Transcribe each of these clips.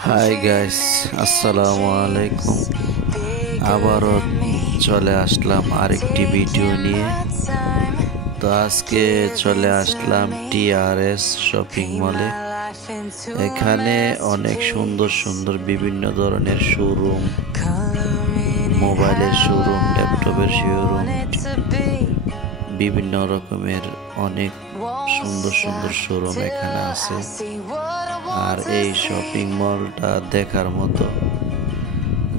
Hi guys, আসসালামু আলাইকুম। আবারও চলে আসলাম আরেকটি ভিডিও নিয়ে। তো আজকে চলে আসলাম টিআরএস শপিং মলে। এখানে অনেক সুন্দর সুন্দর বিভিন্ন ধরনের শোরুম, মোবাইলের শোরুম, ল্যাপটপের শোরুম, বিভিন্ন রকমের অনেক সুন্দর সুন্দর শোরুম এখানে আছে। আর এই শপিং মলটা দেখার মতো,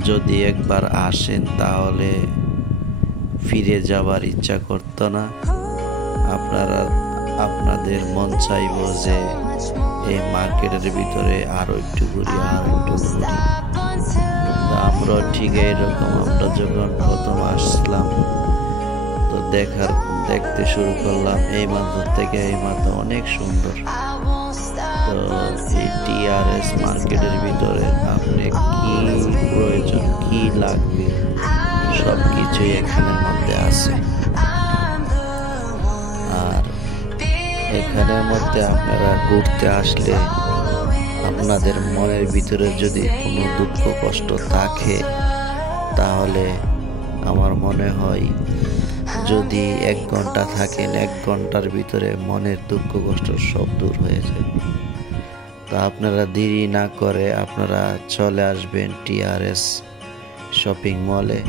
যদি একবার আসেন তাহলে ফিরে যাবার ইচ্ছা করতো না। আপনাদের মন চাইব যে এই মার্কেটের ভিতরে আরো একটু ঘুরি, আরো একটু ঘুরি। তো আমরা ঠিক এইরকম, আমরা যখন প্রথম আসলাম তো দেখতে শুরু করলাম এই মাত্র থেকে এই মাত্র অনেক সুন্দর। তো এই টিআরএস মার্কেটের ভিতরে আপনি কি প্রয়োজন, কি লাগবে, সবকিছুই এখানের মধ্যে আছে। আর এখানের মধ্যে আপনারা ঘুরতে আসলে আপনাদের মনের ভিতরে যদি কোনো দুঃখ কষ্ট থাকে, তাহলে আমার মনে হয় যদি 1 ঘন্টা থাকেন, 1 ঘন্টার ভিতরে মনের দুঃখ কষ্ট সব দূর হয়ে যাবে। তা আপনারা দেরি না করে আপনারা চলে আসবেন টিআরএস শপিং মলে।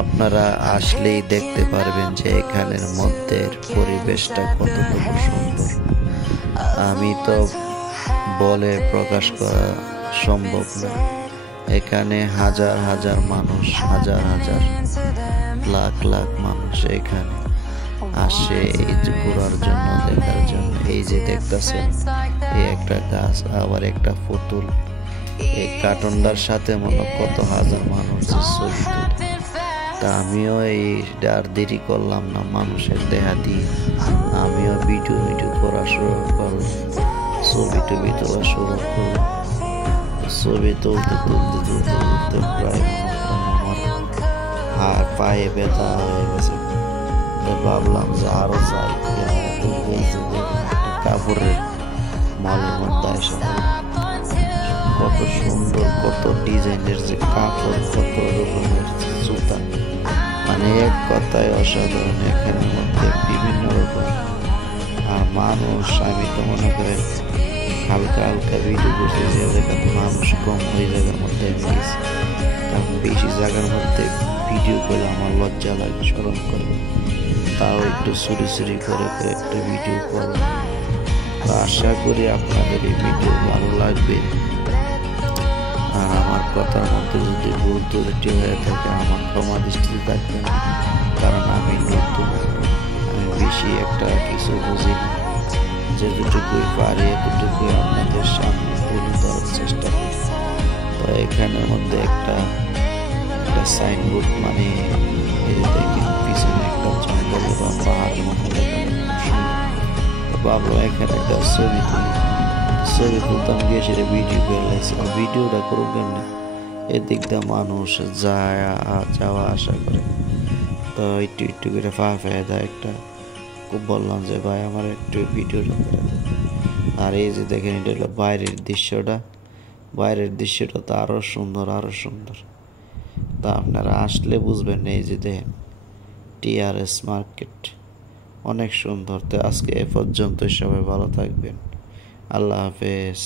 আপনারা আসলেই দেখতে পারবেন যে এখানের মধ্যে পরিবেশটা কতটুকু সুন্দর। আমি তো বলে প্রকাশ করা সম্ভব না। এখানে হাজার হাজার মানুষ, হাজার হাজার, লাখ লাখ মানুষ এখানে আসে এই ঘোরার জন্য, দেখার জন্য। এই যে দেখতেছেন, এই একটা গাছ, আবার একটা পুতুল, এই কার্টুনটার সাথে মনে কত হাজার মানুষ ছবি তুলে। তা আমিও আর দেরি করলাম না, মানুষের দেহা দিয়ে আমিও ভিডিও করা শুরু করলাম, ছবি টবি তোলা শুরু করলাম। ছবি তুলতে তুলতে তুলতে তুলতে প্রায় আমার হাত পায়ে ব্যথা হয়ে গেছে। ভাবলাম যে আরো যাই, কাপড়ের মলের মধ্যে এসে কত সুন্দর, কত ডিজাইনের যে কাপড়, কত রকমের জুতা, মানে এক কথায় অসাধারণ। এখানের মধ্যে বিভিন্ন রকম। আর মানুষ, আমি তো মনে করেন হালকা হালকা ভিডিও করছি, যে জায়গাতে মানুষ কম ওই জায়গার মধ্যে আমি গেছি। কারণ বেশি জায়গার মধ্যে ভিডিও করলে আমার লজ্জা লাগে, শরম করে। তাও একটু চুরি চুরি করে একটা ভিডিও করব। তো আশা করি আপনাদের এই ভিডিও ভালো লাগবে। আর আমার কথার মধ্যে যদি ভুল ত্রুটি হয়ে থাকে আমার ক্ষমা দৃষ্টিতে থাকবেন, কারণ আমি নতুন, আমি বেশি একটা কিছু বুঝি না। যেটুকুই পারি এতটুকুই আপনাদের সামনে তুলে ধরার চেষ্টা করি। তো এখানের মধ্যে একটা সাইনবোর্ড, মানে দেখেন পিছনে একটা জঙ্গল এবং পাহাড়ের মতো ভাবলাম এখানে একটা ছবি তুলতাম, গিয়ে সেটা ভিডিও করে লাগছে। আর ভিডিওটা করুক কেন, এদিক দিয়ে মানুষ যাওয়া আসা করে। তো একটু একটু করে ফেয়ে দেয় একটা। খুব বললাম যে ভাই আমার একটু ভিডিওটা করে দেয়। আর এই যে দেখেন, এটা হলো বাইরের দৃশ্যটা তো আরো সুন্দর, আরো সুন্দর। তা আপনারা আসলে বুঝবেন। এই যে দেখেন টিআরএস মার্কেট অনেক সুন্দর। তো আজকে এ পর্যন্ত, সবাই ভালো থাকবেন। আল্লাহ হাফেজ।